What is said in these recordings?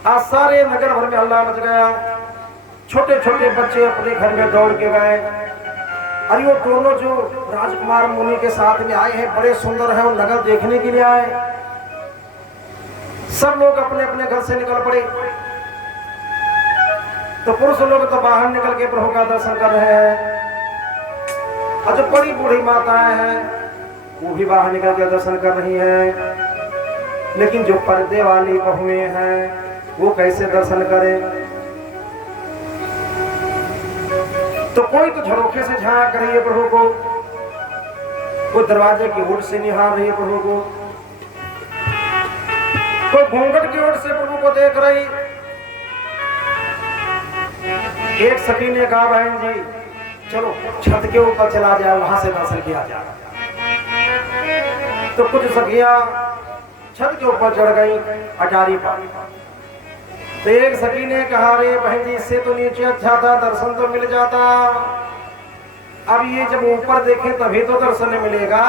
आज सारे नगर भर में हल्ला मच गया। छोटे छोटे बच्चे अपने घर में दौड़ के गए। अरे वो दोनों जो राजकुमार मुनि के साथ में आए हैं बड़े सुंदर हैं, वो नगर देखने के लिए आए। सब लोग अपने अपने घर से निकल पड़े। तो पुरुष लोग तो बाहर निकल के प्रभु का दर्शन कर रहे हैं, और जो बड़ी बूढ़ी माताएं हैं वो भी बाहर निकल के दर्शन कर रही हैं। लेकिन जो पर्दे वाली बहुएं हैं वो कैसे दर्शन करें? तो कोई तो झरोखे से झांक रही है प्रभु को, कोई दरवाजे की ओर से निहार रही है प्रभु को, कोई घूंघट की ओर से प्रभु को देख रही। एक सखी ने कहा बहन जी चलो छत के ऊपर चला जाए, वहां से दर्शन किया जाए। तो कुछ सखियां छत के ऊपर चढ़ गई अटारी पर। तो एक सखी ने कहा रे बहन जी इससे तो नीचे अच्छा था, दर्शन तो मिल जाता। अब ये जब ऊपर देखें तभी तो दर्शन मिलेगा,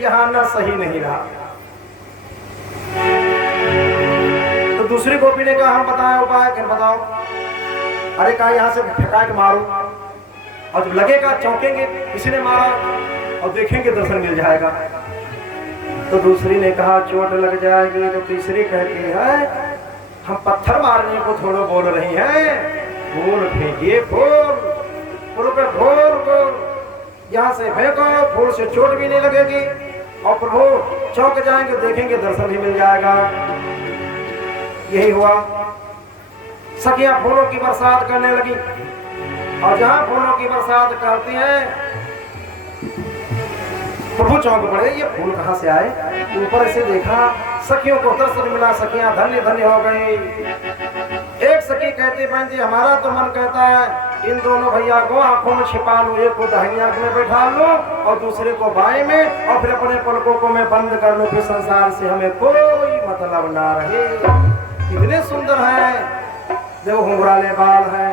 यहाँ ना सही नहीं रहा। तो दूसरी गोपी ने कहा हम बताएं उपाय, क्या बताओ? अरे कहा यहाँ से फेंका के मारो, और जब लगेगा चौंकेंगे किसी ने मारा, और देखेंगे दर्शन मिल जाएगा। तो दूसरी ने कहा चोट लग जाएगी। तो तीसरी कहती है हम पत्थर मारने को थोड़ा बोल रही हैं, फूल फेंकिए, फूल पे फूल को यहाँ से फेंको, फूल से चोट भी नहीं लगेगी, और प्रभु चौंक जाएंगे, देखेंगे दर्शन भी मिल जाएगा। यही हुआ। सखियां फूलों की बरसात करने लगी, और जहां फूलों की बरसात करती हैं प्रभु चौंक पड़े, ये फूल कहां से आए? ऊपर से देखा, सखियों को दर्शन मिला, सखियां धन्य धन्य हो गई। एक सखी कहती बहन जी हमारा तो मन कहता है इन दोनों भैया को आंखों में छिपा लो, एक को दाहिनी आंख में बैठा लो और दूसरे को बाएं में, और फिर अपने पलकों को मैं बंद कर लूं, फिर संसार से हमें कोई मतलब ना रहे। कितने सुंदर हैं, देखो घुंघराले बाल हैं,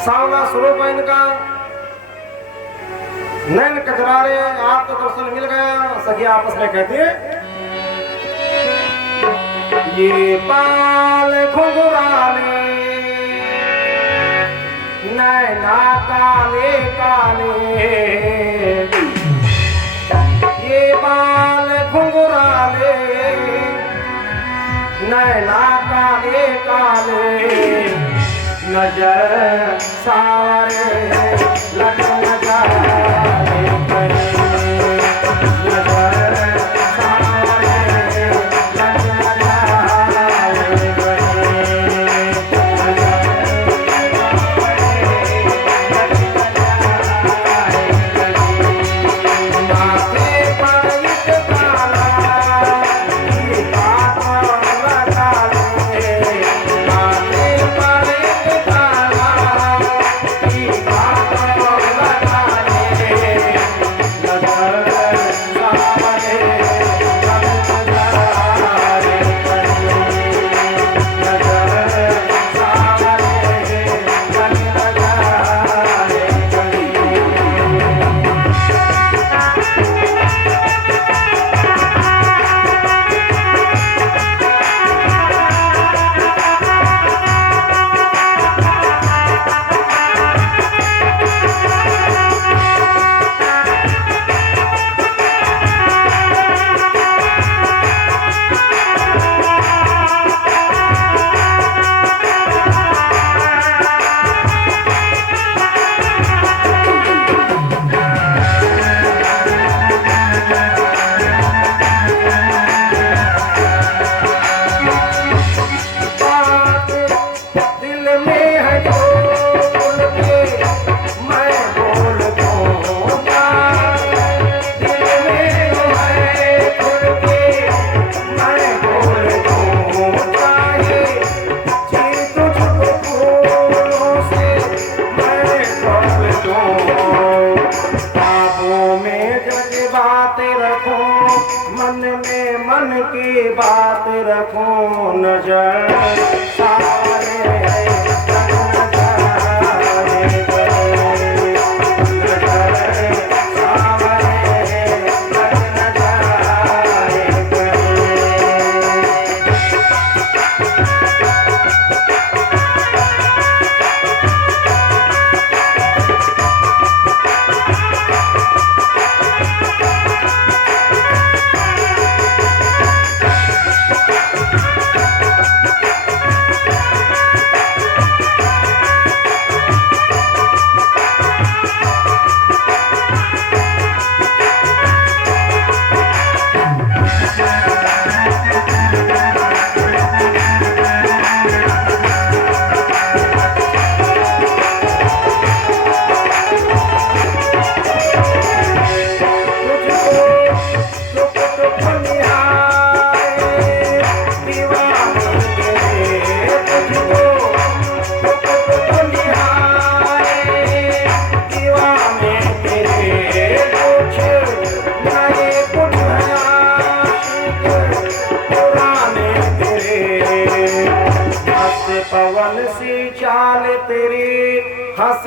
सांवला स्वरूप है इनका, नैन कचरारे, आपको दर्शन मिल गया। सखी आपस में कहती है ये बाल घुंघराले, नैना काले काले, ये बाल घुंघराले, नैना काले काले, नजर सावरे लग की बात रखो नजर सारे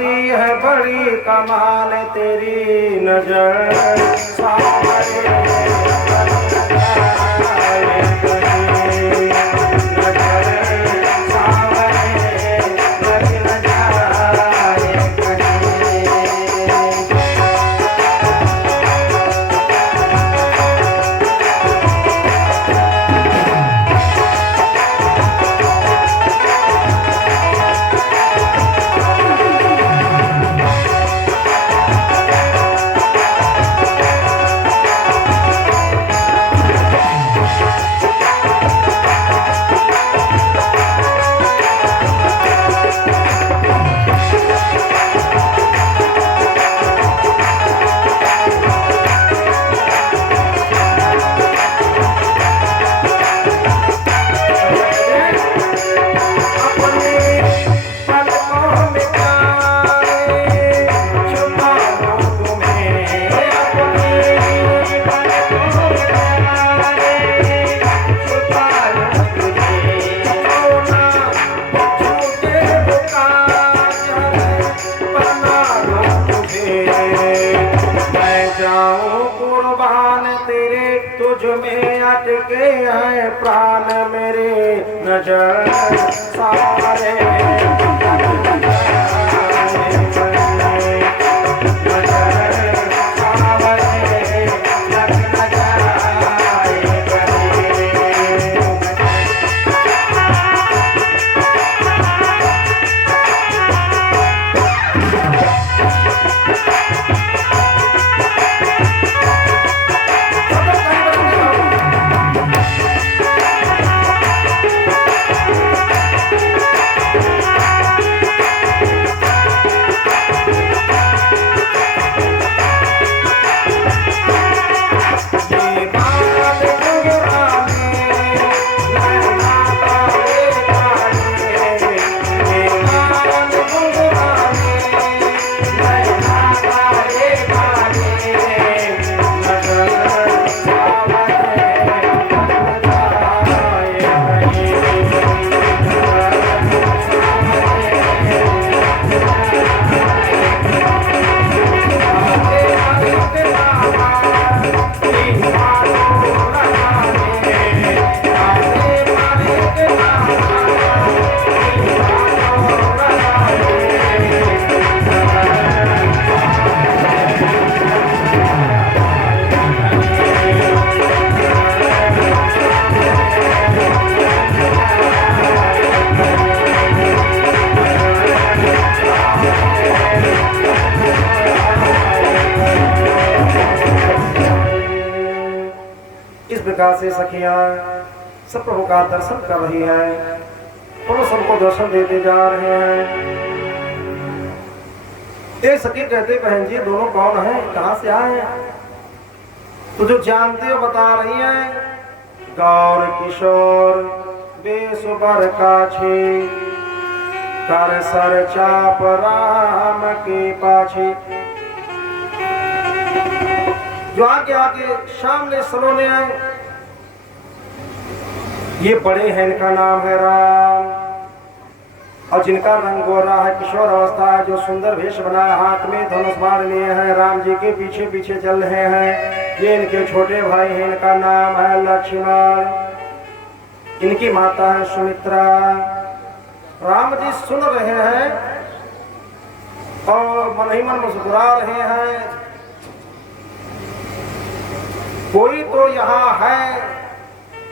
हंसी है बड़ी कमाल तेरी नजर सावरे तुझ में अटके हैं प्राण मेरे नजर सारे से सखियां सब प्रभु का दर्शन कर रही है, प्रभु सबको दर्शन देते जा रहे हैं। एक सखी कहते बहन जी दोनों कौन है, कहां से आए हैं? तो जो जानते हो बता रही है, गौर किशोर बेसुबर काछे कर सर चाप राम के पाछे। जो आगे आगे सामने सलोने आए, ये बड़े हैं, इनका नाम है राम, और जिनका रंग गोरा है, किशोर अवस्था है, जो सुंदर वेश बनाया, हाथ में धनुष बाण लिए हैं, राम जी के पीछे पीछे चल रहे हैं। ये इनके छोटे भाई हैं, इनका नाम है लक्ष्मण, इनकी माता है सुमित्रा। राम जी सुन रहे हैं और मन ही मन मुस्कुरा रहे हैं। कोई तो यहाँ है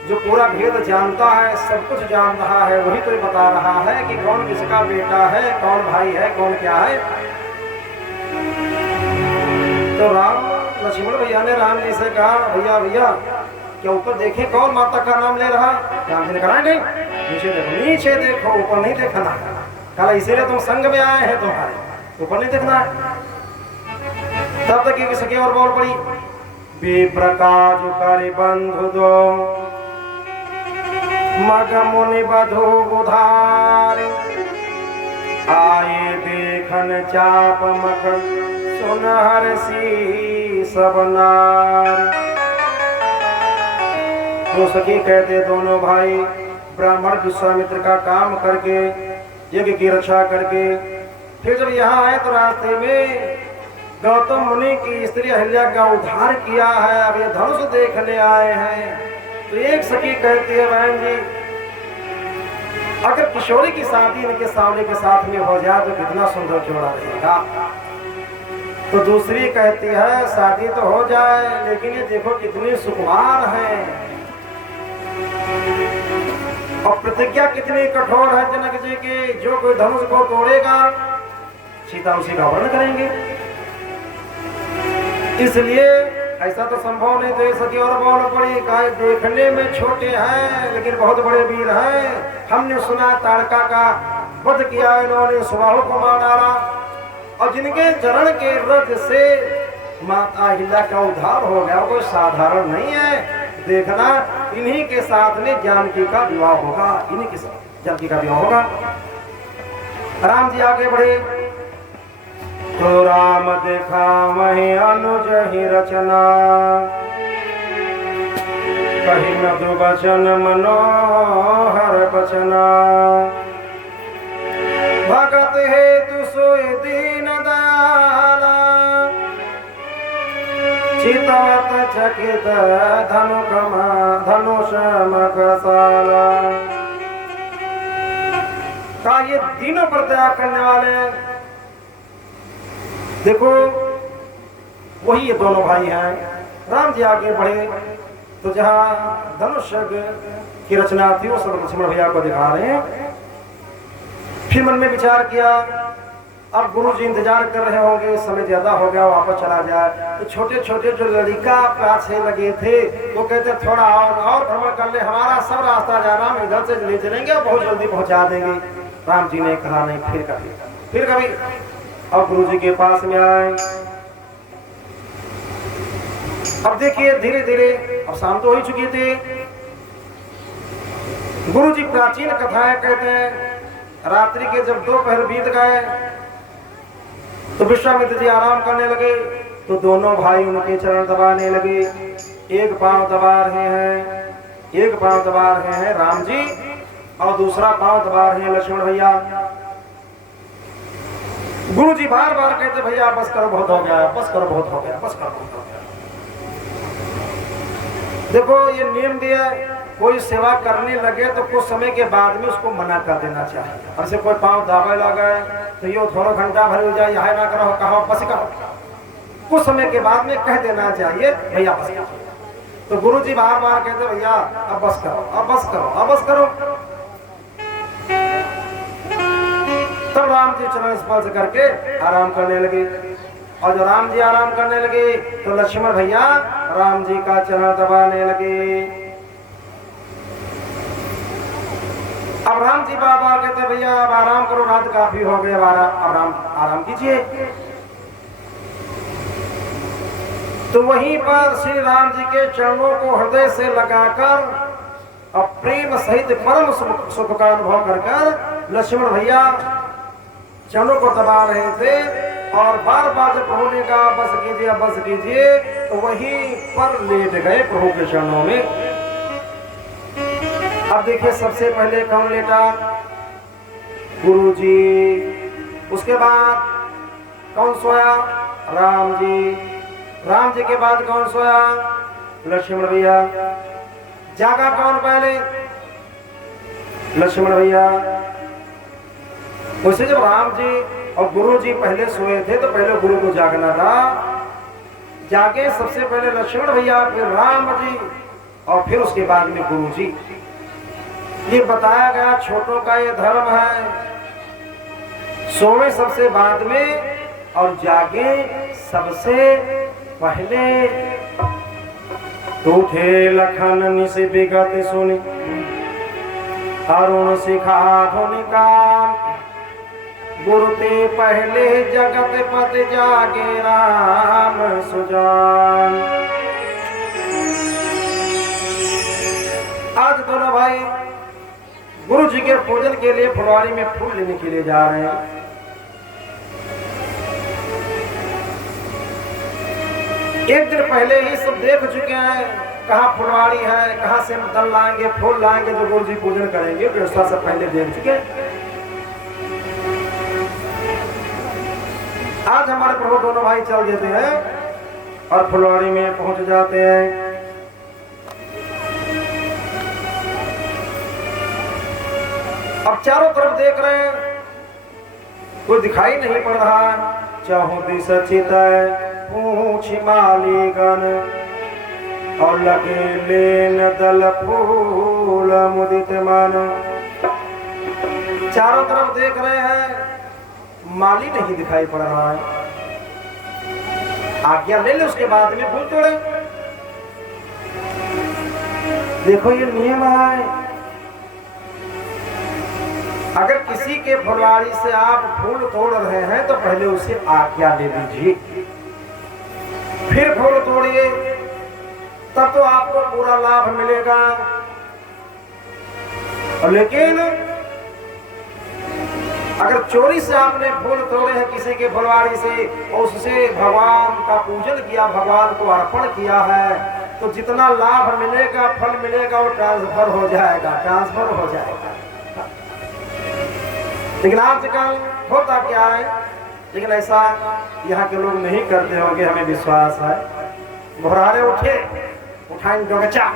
जो पूरा भेद जानता है, सब कुछ जान रहा है, वही तो बता रहा है कि कौन किसका बेटा है, कौन भाई है, कौन क्या है। तो राम लक्ष्मण भैया ने राम जी से कहा, भैया भैया क्या ऊपर देखे कौन माता का नाम ले रहा? राम जी ने कहा नहीं, नीचे देखो, नीचे देखो, ऊपर नहीं देखना। कहा इसीलिए तुम संग में आए हैं, तुम्हारे ऊपर नहीं देखना है। तब तक एक सखी और बोल पड़ी, विप्रकाश कर बंधु दो मग मुनि बधु उधार, आए देखन चाप मख सुनहर सी सब नार। तो सखी कहते दोनों भाई ब्राह्मण विश्वामित्र का काम करके, यज्ञ की रक्षा करके फिर जब यहाँ आए तो रास्ते में गौतम मुनि की स्त्री अहिल्या का उद्धार किया है, अब ये धनुष देखने आए हैं। तो एक सखी कहती है, बहन जी अगर किशोरी की शादी इनके सामने के साथ में हो जाए तो कितना सुंदर जोड़ा रहेगा। तो दूसरी कहती है, शादी तो हो जाए लेकिन ये देखो कितनी सुकुमार है और प्रतिज्ञा कितनी कठोर है जनक जी की, जो कोई धनुष को तोड़ेगा सीता उसी का वर्ण करेंगे। इसलिए ऐसा तो संभव नहीं दे सके और बोल पड़ी, गाय देखने में छोटे हैं लेकिन बहुत बड़े वीर हैं। हमने सुना ताड़का का वध किया इन्होंने, सुबाहु को मार डाला और जिनके चरण के रथ से माता अहिल्या का उद्धार हो गया, कोई साधारण नहीं है। देखना इन्हीं के साथ में जानकी का विवाह होगा, इन्हीं के साथ जानकी का विवाह होगा। राम जी आगे बढ़े तो राम देखा वही अनुज ही रचना, कही मधु वचन मनोहर बचना, भगत हेतु सोई दीन दयाला, चितवत चकित धनुष मकसाला। का ये तीनों पर दया करने वाले, देखो वही ये दोनों भाई हैं। राम जी आगे बढ़े तो जहाँ धनुष की रचना थी वो सब लक्ष्मण भैया को दिखा रहे हैं। फिर मन में विचार किया, अब गुरु जी इंतजार कर रहे होंगे, समय ज्यादा हो गया वापस चला जाए। तो छोटे छोटे जो लड़का पाछे लगे थे वो कहते थोड़ा और भ्रमण कर ले, हमारा सब रास्ता जाना, हम इधर से ले चलेंगे और बहुत जल्दी पहुंचा देंगे। राम जी ने कहा नहीं, फिर कभी अब गुरु जी के पास में आए। अब देखिए धीरे धीरे अब शाम तो हो ही चुकी थी। गुरु जी प्राचीन कथाएं कहते हैं, रात्रि के जब दोपहर बीत गए तो विश्वामित्र जी आराम करने लगे तो दोनों भाई उनके चरण दबाने लगे। एक पांव दबा रहे हैं राम जी और दूसरा पांव दबा रहे हैं लक्ष्मण भैया। गुरु जी बार बार कहते, भैया बस करो बहुत हो गया, बस करो बहुत हो गया, बस करो बहुत हो गया। देखो ये नियम दिया, कोई सेवा करने लगे तो कुछ समय के बाद में उसको मना कर देना चाहिए। और से कोई पांव दाबे लगे तो ये थोड़ा घंटा भर हो जाए, यहाँ ना करो, कहो बस करो, कुछ समय के बाद में कह देना चाहिए भैया बस करो। तो गुरु जी बार बार कहते, भैया अब बस करो, अब बस करो, अब बस करो। तब राम जी चरण स्पर्श करके आराम करने लगे और जब राम जी आराम करने लगे तो लक्ष्मण भैया राम जी का चरण दबाने लगे। अब राम जी बार बार कहते, भैया अब आराम करो, रात काफी हो गई, अब आराम कीजिए। तो वहीं पर श्री राम जी के चरणों को हृदय से लगाकर और प्रेम सहित परम सुख का अनुभव कर लक्ष्मण भैया चरणों को दबा रहे थे और बार बार जब प्रभु ने कहा बस कीजिए तो वहीं पर लेट गए प्रभु के चरणों में। अब देखिए सबसे पहले कौन लेटा? गुरु जी। उसके बाद कौन सोया? राम जी। राम जी के बाद कौन सोया? लक्ष्मण भैया। जागा कौन पहले? लक्ष्मण भैया। वैसे जब राम जी और गुरु जी पहले सोए थे तो पहले गुरु को जागना था। जागे सबसे पहले लक्ष्मण भैया, फिर राम जी और फिर उसके बाद में गुरु जी। ये बताया गया छोटों का ये धर्म है, सोए सबसे बाद में और जागे सबसे पहले। टूटे लखन निस विगत सुनि अरुण शिखा धुनिका, गुरु ते पहले जगत पति जागे राम सुजान। आज दोनों भाई गुरु जी के पूजन के लिए फुलवारी में फूल लेने के लिए जा रहे हैं। एक दिन पहले ही सब देख चुके हैं कहाँ फुलवारी है, कहाँ से दल लाएंगे, फूल लाएंगे जो गुरु जी पूजन करेंगे, व्यवस्था सब पहले देख चुके हैं। आज हमारे प्रभु दोनों भाई चल देते हैं और फुलवाड़ी में पहुंच जाते हैं। अब चारों तरफ देख रहे हैं, कोई दिखाई नहीं पड़ रहा। चाहूं दिस चित पूछ मालीगण और लगे लेन दल फूल मुदित मन। चारों तरफ देख रहे हैं, माली नहीं दिखाई पड़ रहा है। आज्ञा ले ले, उसके बाद में फूल तोड़े। देखो ये नियम है, अगर किसी के फुलवाड़ी से आप फूल तोड़ रहे हैं तो पहले उसे आज्ञा ले लीजिए, फिर फूल तोड़िए, तब तो आपको पूरा लाभ मिलेगा। लेकिन अगर चोरी से आपने फूल तोड़े हैं किसी के फुलवाड़ी से और उससे भगवान का पूजन किया, भगवान को अर्पण किया है, तो जितना लाभ मिलेगा, फल मिलेगा, वो ट्रांसफर हो जाएगा। लेकिन आजकल होता क्या है, लेकिन ऐसा यहाँ के लोग नहीं करते होंगे, हमें विश्वास है। घोड़ारे उठाएंगे बच्चा,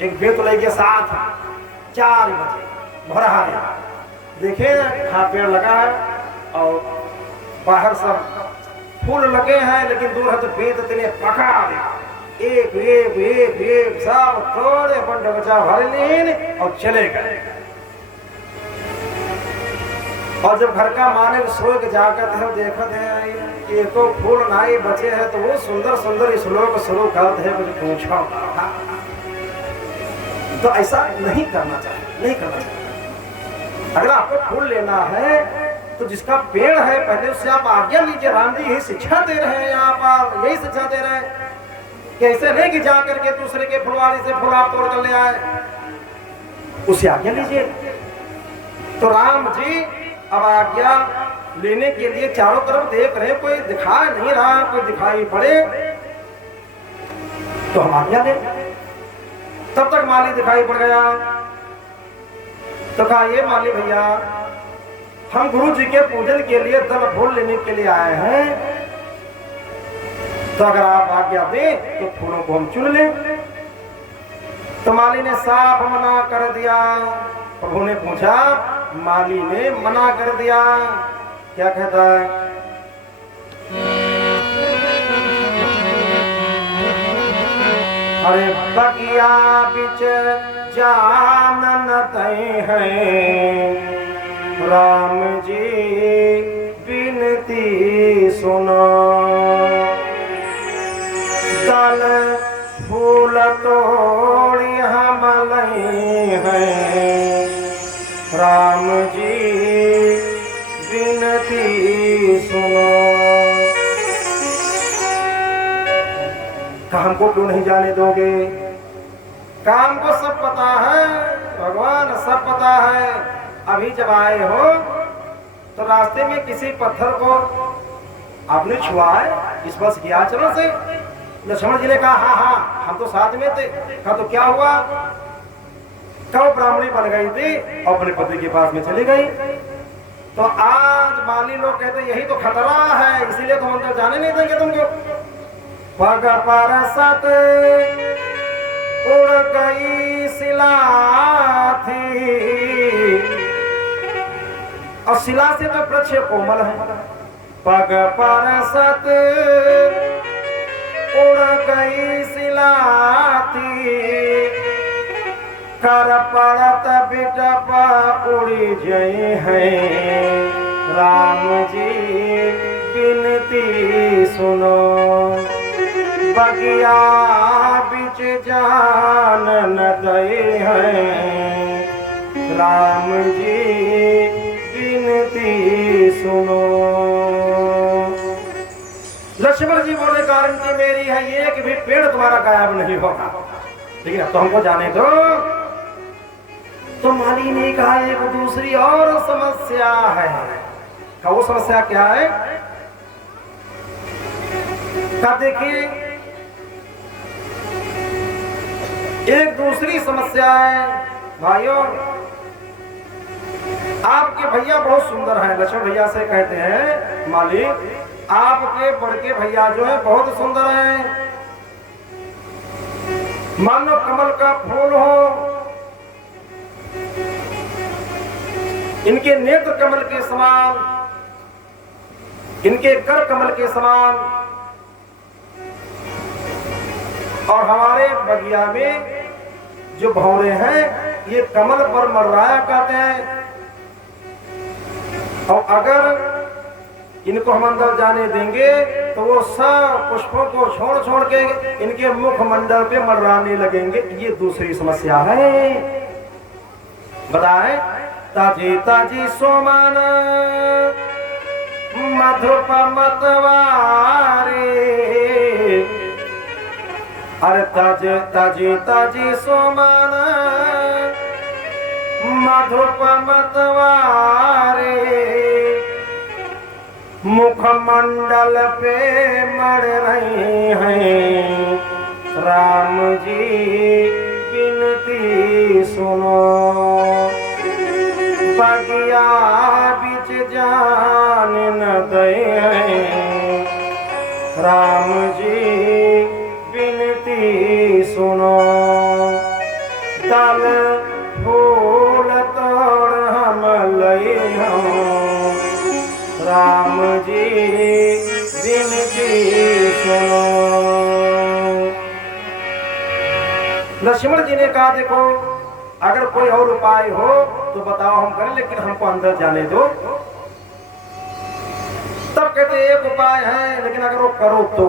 एक बेतुलई के साथ 4 बजे घोड़ारे देखे खा पेड़ लगा है और बाहर सब फूल लगे हैं, लेकिन दूर है तो बेत तेने पका दे, एक सब थोड़े अपन बच्चा भर लीन और चले गए। और जब घर का मालिक सोए के जागत है, देखत है एको फूल नाई बचे हैं, तो वो सुंदर श्लोक शुरू करते हैं, मुझे पूछो। तो ऐसा नहीं करना चाहिए। अगर आपको फूल लेना है तो जिसका पेड़ है पहले उससे आप आज्ञा लीजिए। राम जी यही शिक्षा दे रहे हैं, यहाँ पर यही शिक्षा दे रहे हैं कि ऐसे नहीं कि जा करके दूसरे के फुलवाड़ी से फूल आप तोड़ कर ले आए, उसे आज्ञा लीजिए। तो राम जी अब आज्ञा लेने के लिए चारों तरफ देख रहे, कोई दिखा नहीं रहा, कोई दिखाई पड़े तो हम आज्ञा लें। तब तक माली दिखाई पड़ गया, तो कहा ये माली भैया, हम गुरु जी के पूजन के लिए दल फूल लेने के लिए आए हैं, तो अगर आप आज्ञा दें तो फूलों को हम चुन लें। तो माली ने साफ मना कर दिया। प्रभु ने पूछा, माली ने मना कर दिया, क्या कहता है? अरे बगिया बिच जानन तय है, राम जी बिनती सुनो, दल फूल तोड़ी हम लई हैं, राम जी बिनती सुनो। हमको क्यों नहीं जाने दोगे? काम को सब पता है, भगवान सब पता है। अभी जब आए हो तो रास्ते में किसी पत्थर को आपने छुआ है, इस बस किया चलो से। लक्ष्मण जी ने कहा हाँ हम तो साथ में थे। कहा तो क्या हुआ? कब ब्राह्मणी बन गई थी और अपने पति के पास में चली गई। तो आज माली लोग कहते यही तो खतरा है, इसीलिए तो हम तो जाने नहीं देंगे तुमको। पग पर सत उड़ गई शिला थी, और शिला से तो वृक्ष कोमल है। पग पर सत उड़ गई शिला थी, कर पड़त बिटप उड़ी जई है, राम जी बिनती सुनो, बगिया बिच जानन दई है, राम जी बिनती सुनो। लक्ष्मण जी बोले गारंटी मेरी है, एक भी पेड़ तुम्हारा गायब नहीं होगा, लेकिन अब तो हमको जाने दो। तो माली ने कहा एक दूसरी और समस्या है। का वो समस्या क्या है? का देखिए एक दूसरी समस्या है भाइयों, आपके भैया बहुत सुंदर हैं। लक्ष्मण भैया से कहते हैं मालिक आपके बड़के भैया जो है बहुत सुंदर हैं, मानो कमल का फूल हो, इनके नेत्र कमल के समान, इनके कर कमल के समान, और हमारे बगिया में जो भौरे हैं ये कमल पर मर्राया करते हैं। और अगर इनको हम अंदर जाने देंगे तो वो सब पुष्पों को छोड़ छोड़ के इनके मुख मंडल पे मर्राने लगेंगे। ये दूसरी समस्या है। बताएं ताजी ताजी सोमान मधुपमतवारे, अरे ताजी ताजी सोमान मधुपमतवारे, मुखमंडल पे मर रही हैं राम जी विनती सुनो, बगिया बिच जान न दे राम जी विनती सुनो, दल फूल तोड़ हम लई हम राम जी विनती सुनो। लक्ष्मण जी ने कहा देखो अगर कोई और उपाय हो तो बताओ हम करें, लेकिन हमको अंदर जाने दो। तब कहते एक उपाय है, लेकिन अगर वो करो तो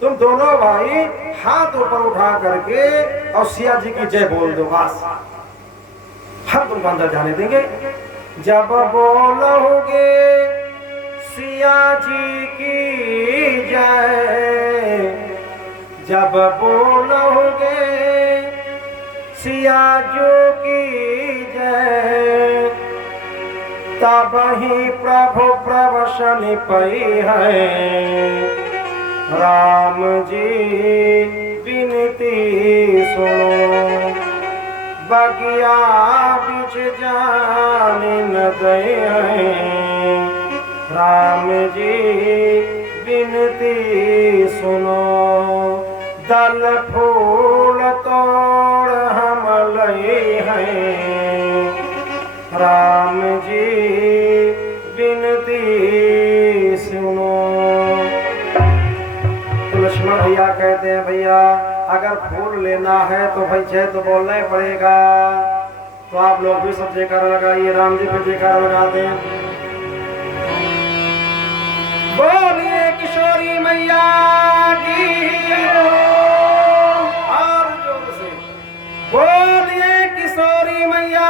तुम दोनों भाई हाथ ऊपर उठा करके और सिया जी की जय बोल दो, बस हम तुमको अंदर जाने देंगे। जब बोलोगे सिया जी की जय, जब बोलोगे सिया जो की जय, तब ही प्रभु प्रवशन पई है राम जी विनती सुनो, बगिया बिच जान न दे राम जी विनती सुनो, दल फूल तोड़ हम लए हैं राम जी विनती सुनो। तो लक्ष्मण भैया कहते हैं भैया अगर फूल लेना है तो भाई जय तो बोलना ही पड़ेगा, तो आप लोग भी सब जयकारा लगाइए, राम जी पे जयकारा लगा दें। बोलिए किशोरी मैया की, और जोर से बोलिए किशोरी मैया